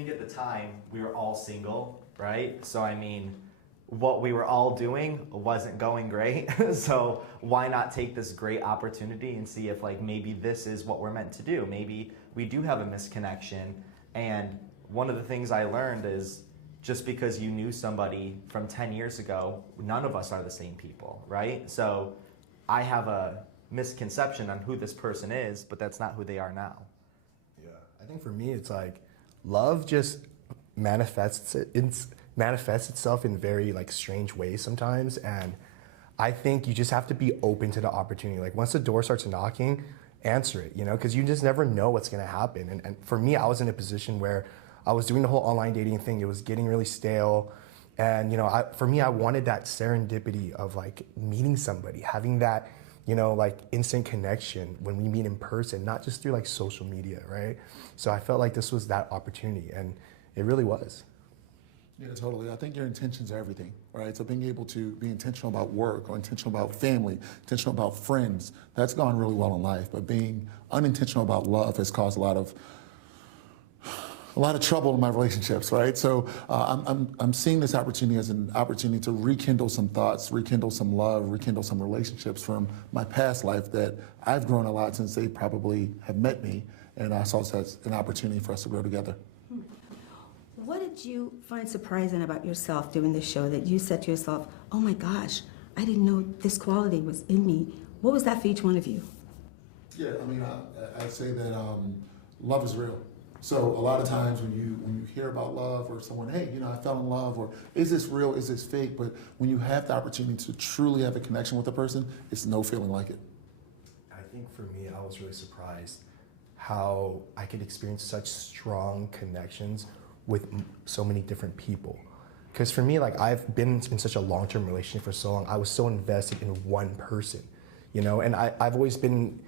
think at the time we were all single, right? So I mean, what we were all doing wasn't going great. So why not take this great opportunity and see if like maybe this is what we're meant to do? Maybe we do have a misconnection. And one of the things I learned is just because you knew somebody from 10 years ago, none of us are the same people, right? So I have a misconception on who this person is, but that's not who they are now. Yeah, I think for me, it's like love just manifests itself in very like strange ways sometimes, and I think you just have to be open to the opportunity. Like once the door starts knocking, answer it, you know, because you just never know what's gonna happen. And for me, I was in a position where I was doing the whole online dating thing. It was getting really stale, and you know, for me, I wanted that serendipity of like meeting somebody, having that, you know, like instant connection when we meet in person, not just through like social media, right? So I felt like this was that opportunity, and it really was. Yeah, totally. I think your intentions are everything, right? So being able to be intentional about work or intentional about family, intentional about friends, that's gone really well in life. But being unintentional about love has caused a lot of trouble in my relationships, right? So I'm seeing this opportunity as an opportunity to rekindle some thoughts, rekindle some love, rekindle some relationships from my past life that I've grown a lot since they probably have met me, and I saw it as an opportunity for us to grow together. What did you find surprising about yourself doing this show that you said to yourself, oh my gosh, I didn't know this quality was in me? What was that for each one of you? Yeah, I mean, I'd say that love is real. So a lot of times when you hear about love or someone, hey, you know, I fell in love, or is this real, is this fake? But when you have the opportunity to truly have a connection with a person, it's no feeling like it. I think for me, I was really surprised how I could experience such strong connections with so many different people. Because for me, like I've been in such a long-term relationship for so long, I was so invested in one person, you know, and I've always been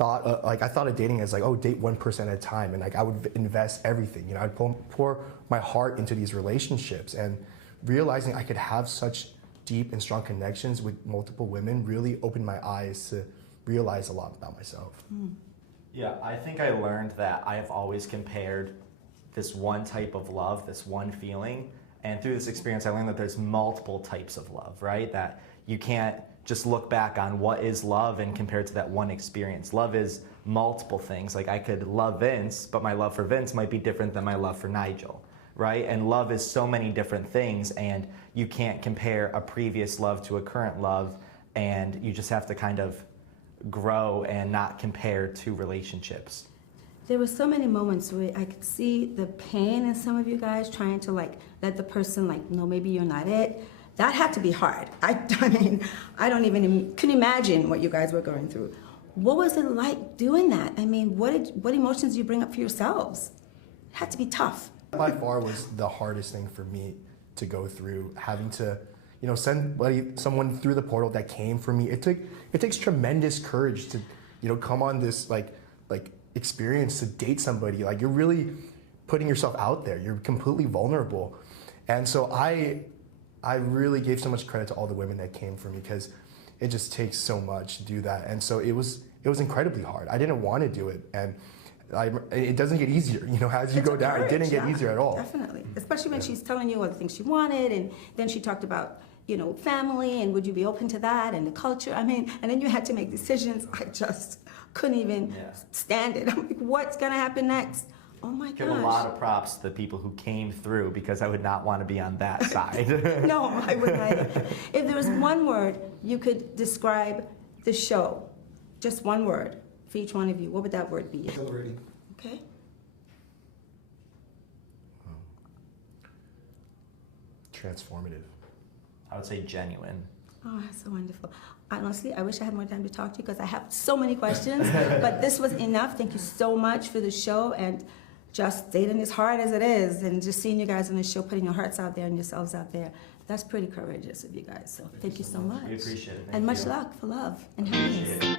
I thought of dating as like, oh, date one person at a time, and like I would invest everything, you know, I'd pour my heart into these relationships, and realizing I could have such deep and strong connections with multiple women really opened my eyes to realize a lot about myself. Yeah, I think I learned that I have always compared this one type of love, this one feeling, and through this experience I learned that there's multiple types of love, right? That you can't just look back on what is love and compare it to that one experience. Love is multiple things. Like I could love Vince, but my love for Vince might be different than my love for Nigel, right? And love is so many different things, and you can't compare a previous love to a current love, and you just have to kind of grow and not compare two relationships. There were so many moments where I could see the pain in some of you guys trying to like let the person like, no, maybe you're not it. That had to be hard. I mean, I don't even can imagine what you guys were going through. What was it like doing that? I mean, what emotions did you bring up for yourselves? It had to be tough. By far was the hardest thing for me to go through, having to, you know, send someone through the portal that came for me. It takes tremendous courage to, you know, come on this like experience to date somebody. Like you're really putting yourself out there. You're completely vulnerable. And so I really gave so much credit to all the women that came for me, because it just takes so much to do that. And so it was incredibly hard. I didn't want to do it, and it doesn't get easier, you know, as you go down. It didn't get easier at all. Definitely, especially when she's telling you all the things she wanted, and then she talked about, you know, family, and would you be open to that, and the culture. I mean, and then you had to make decisions. I just couldn't even stand it. I'm like, what's gonna happen next? Oh my gosh. Give a lot of props to the people who came through, because I would not want to be on that side. No, I wouldn't either. If there was one word you could describe the show, just one word for each one of you, what would that word be? Exhilarating. Okay. Transformative. I would say genuine. Oh, that's so wonderful. Honestly, I wish I had more time to talk to you, because I have so many questions, but this was enough. Thank you so much for the show, and just dating as hard as it is, and just seeing you guys on the show, putting your hearts out there and yourselves out there, that's pretty courageous of you guys. So thank you so much. We appreciate it. And much luck for love and happiness.